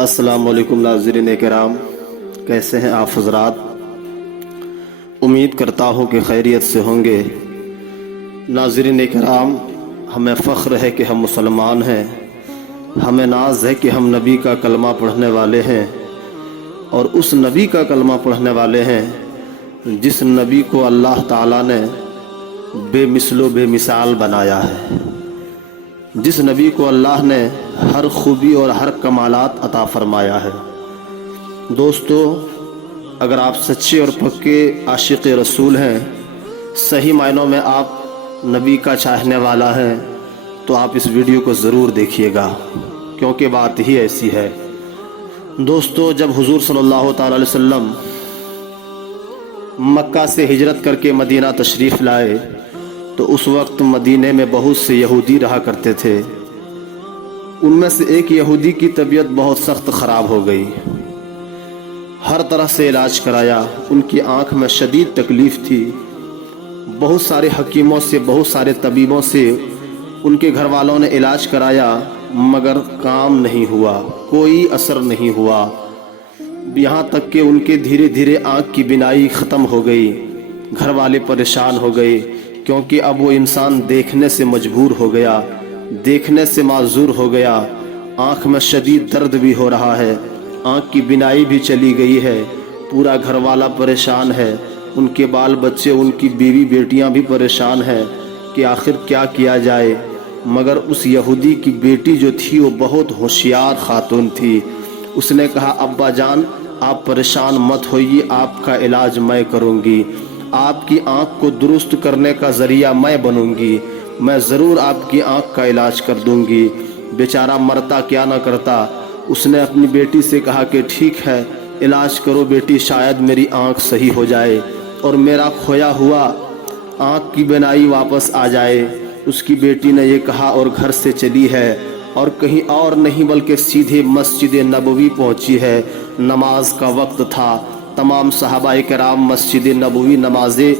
अस्सलाम वालेकुम नाज़रीन किराम, कैसे हैं आप हज़रात। उम्मीद करता हूँ कि खैरियत से होंगे। नाज़रीन किराम, हमें फ़ख्र है कि हम मुसलमान हैं, हमें नाज है कि हम नबी का कलमा पढ़ने वाले हैं और उस नबी का कलमा पढ़ने वाले हैं जिस नबी को अल्लाह ताला ने बेमिसलो बेमिसाल बनाया है, जिस नबी को अल्लाह ने हर खूबी और हर कमालात अता फरमाया है। दोस्तों, अगर आप सच्चे और पक्के आशिक़ रसूल हैं, सही मायनों में आप नबी का चाहने वाला हैं, तो आप इस वीडियो को ज़रूर देखिएगा, क्योंकि बात ही ऐसी है। दोस्तों, जब हुजूर सल्लल्लाहु ताला अलैहि वसल्लम मक्का से हिजरत करके मदीना तशरीफ़ लाए, तो उस वक्त मदीने में बहुत से यहूदी रहा करते थे। उनमें से एक यहूदी की तबीयत बहुत सख्त ख़राब हो गई। हर तरह से इलाज कराया, उनकी आँख में शदीद तकलीफ़ थी। बहुत सारे हकीमों से, बहुत सारे तबीबों से उनके घर वालों ने इलाज कराया, मगर काम नहीं हुआ, कोई असर नहीं हुआ। यहाँ तक कि उनके धीरे धीरे आँख की बिनाई ख़त्म हो गई। घर वाले परेशान हो गए, क्योंकि अब वो इंसान देखने से मजबूर हो गया, देखने से माजूर हो गया। आँख में शदीद दर्द भी हो रहा है, आँख की बिनाई भी चली गई है। पूरा घर वाला परेशान है, उनके बाल बच्चे, उनकी बीवी बेटियां भी परेशान हैं कि आखिर क्या किया जाए। मगर उस यहूदी की बेटी जो थी वो बहुत होशियार खातून थी। उसने कहा, अब्बा जान आप परेशान मत होइए, आपका इलाज मैं करूँगी, आपकी आँख को दुरुस्त करने का ज़रिया मैं बनूँगी, मैं ज़रूर आपकी आँख का इलाज कर दूँगी। बेचारा मरता क्या ना करता। उसने अपनी बेटी से कहा कि ठीक है, इलाज करो बेटी, शायद मेरी आँख सही हो जाए और मेरा खोया हुआ आँख की बिनाई वापस आ जाए। उसकी बेटी ने ये कहा और घर से चली है, और कहीं और नहीं बल्कि सीधे मस्जिद नबवी पहुँची है। नमाज का वक्त था, तमाम सहाबाए किराम मस्जिद नबवी नमाज़े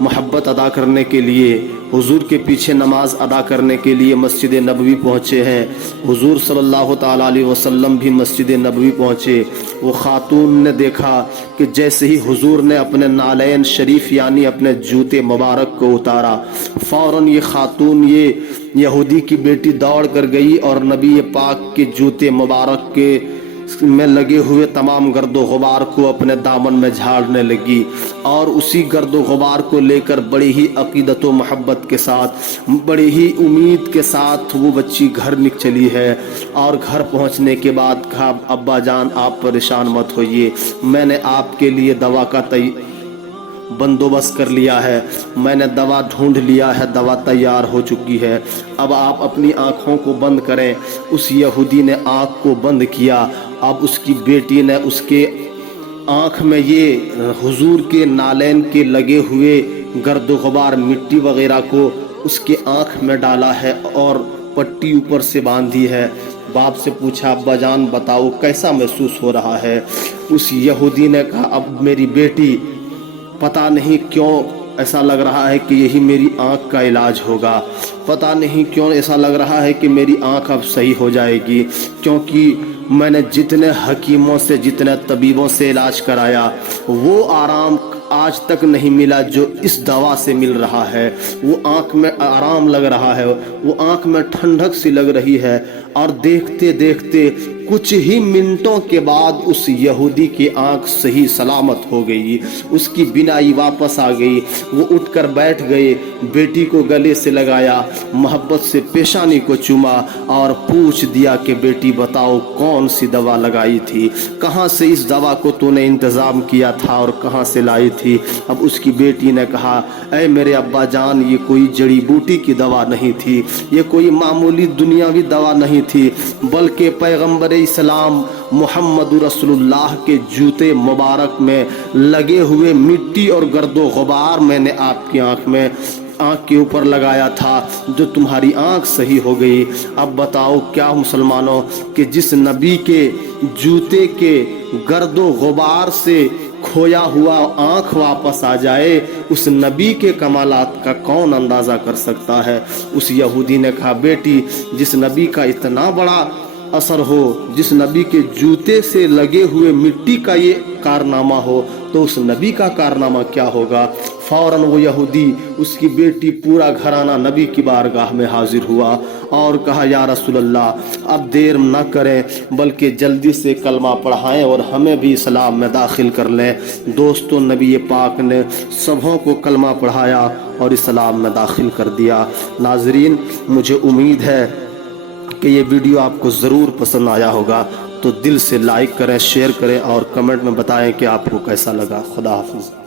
मोहब्बत अदा करने के लिए, हुजूर के पीछे नमाज अदा करने के लिए मस्जिद नबवी पहुँचे हैं। हुजूर सल्लल्लाहु ताला अलैहि वसल्लम भी मस्जिद नबवी पहुँचे। वो खातून ने देखा कि जैसे ही हुजूर ने अपने नालैन शरीफ यानी अपने जूते मुबारक को उतारा, फ़ौरन ये खातून, ये यहूदी की बेटी दौड़ कर गई और नबी पाक के जूते मुबारक के में लगे हुए तमाम गर्दो गुबार को अपने दामन में झाड़ने लगी, और उसी गर्दो गुबार को लेकर बड़ी ही अकीदत व मोहब्बत के साथ, बड़ी ही उम्मीद के साथ वो बच्ची घर चली है। और घर पहुंचने के बाद कहा, अब्बा जान आप परेशान मत होइए, मैंने आपके लिए दवा का बंदोबस्त कर लिया है, मैंने दवा ढूंढ लिया है, दवा तैयार हो चुकी है, अब आप अपनी आँखों को बंद करें। उस यहूदी ने आँख को बंद किया। अब उसकी बेटी ने उसके आँख में ये हुजूर के नालैन के लगे हुए गर्द गुबार, मिट्टी वगैरह को उसके आँख में डाला है और पट्टी ऊपर से बांधी है। बाप से पूछा, अब्बा जान बताओ कैसा महसूस हो रहा है। उस यहूदी ने कहा, अब मेरी बेटी पता नहीं क्यों ऐसा लग रहा है कि यही मेरी आँख का इलाज होगा, पता नहीं क्यों ऐसा लग रहा है कि मेरी आँख अब सही हो जाएगी, क्योंकि मैंने जितने हकीमों से, जितने तबीबों से इलाज कराया, वो आराम आज तक नहीं मिला जो इस दवा से मिल रहा है। वो आँख में आराम लग रहा है, वो आँख में ठंडक सी लग रही है। और देखते देखते कुछ ही मिनटों के बाद उस यहूदी की आँख सही सलामत हो गई, उसकी बिनाई वापस आ गई। वो उठकर बैठ गए, बेटी को गले से लगाया, मोहब्बत से पेशानी को चूमा और पूछ दिया कि बेटी बताओ कौन सी दवा लगाई थी, कहाँ से इस दवा को तूने इंतज़ाम किया था और कहाँ से लाई थी। अब उसकी बेटी ने कहा, ऐ मेरे अब्बा जान, ये कोई जड़ी बूटी की दवा नहीं थी, ये कोई मामूली दुनियावी दवा नहीं थी, बल्कि पैगंबर इस्लाम मोहम्मद रसूलुल्लाह के जूते मुबारक में लगे हुए मिट्टी और गर्दो गुबार मैंने आपकी आँख के ऊपर लगाया था, जो तुम्हारी आँख सही हो गई। अब बताओ क्या मुसलमानों कि जिस नबी के जूते के गर्दो गुबार से खोया हुआ आँख वापस आ जाए, उस नबी के कमालात का कौन अंदाज़ा कर सकता है। उस यहूदी ने कहा, बेटी जिस नबी का इतना बड़ा असर हो, जिस नबी के जूते से लगे हुए मिट्टी का ये कारनामा हो, तो उस नबी का कारनामा क्या होगा। फौरन वो यहूदी, उसकी बेटी, पूरा घराना नबी की बारगाह में हाजिर हुआ और कहा, या रसूल अल्लाह, अब देर न करें बल्कि जल्दी से कलमा पढ़ाएं और हमें भी इस्लाम में दाखिल कर लें। दोस्तों, नबी पाक ने सबों को कलमा पढ़ाया और इस्लाम में दाखिल कर दिया। नाजरीन, मुझे उम्मीद है कि ये वीडियो आपको ज़रूर पसंद आया होगा, तो दिल से लाइक करें, शेयर करें और कमेंट में बताएं कि आपको कैसा लगा। खुदा हाफिज़।